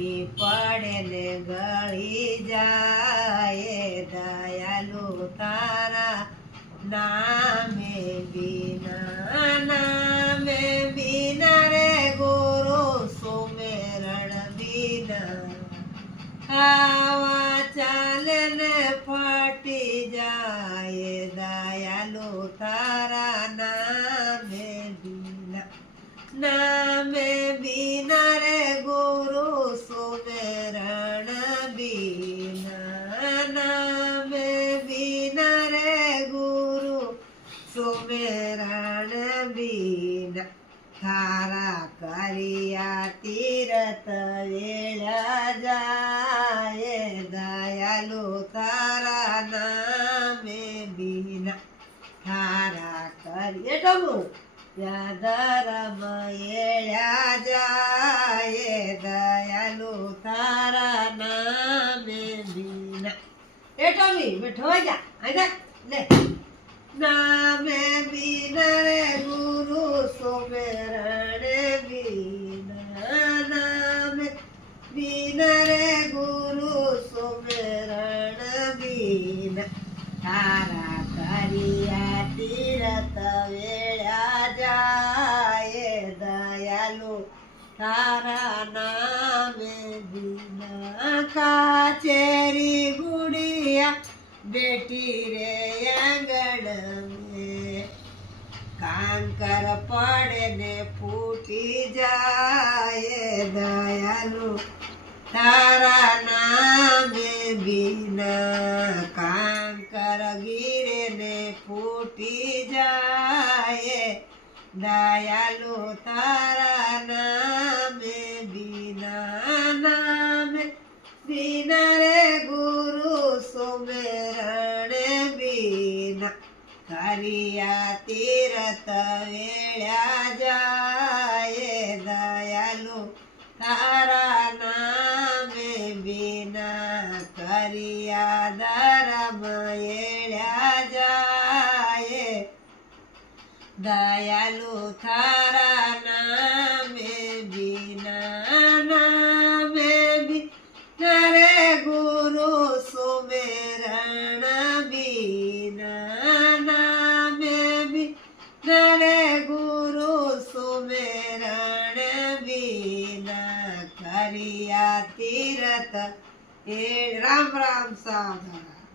ગળી પડે ને ગળી જાય દયાલુ તારા નામે બીના રે ગુરુ સુમેરણ બીના આવા ચાલે ને ફાટી જાય દયાલુ તારા નામે બીના રે ગુરુ સુમેરણ બીના નામે બીના રે ગુરુ સુમેરણ બીના તારા કર્યા તીરથ વેળા જાય દયાલુ તારા નામે બીના તારા કરીએ ટમું ત્યાં ધર્મ એળ્યા જાય દયાલુ તારા નામે બીના એ ટમી બેઠો જા આજા લે નામે બીના રે ગુરુ સુમેરણ બીના નામે બીના રે ગુરુ સુમેરણ બીના તારા કર્યા તીરથ વેળા જાય દયાલુ તારા નામે બીના કાચેરી ગુડિયા બેટી રે આંગણ में કાંકર પડે ને ફૂટી જાય દયાલુ તારા નામે બીના કાંકર ગીરે ને ફૂટી જાય દયાલુ તારા નામે બીના રે ગુરુ સુમેરણ બીના કર્યા તીરથ વેળા જાય દયાલુ તારા નામે બીના કર્યા ધર્મ એળ્યા જાય દયાલુ તારા નામે બીના રે ગુરુ સુમેરણ બીના નામે રે ગુરુ સુમેરણ બીના કર્યા તીરથ એ રામ રામ સાધના।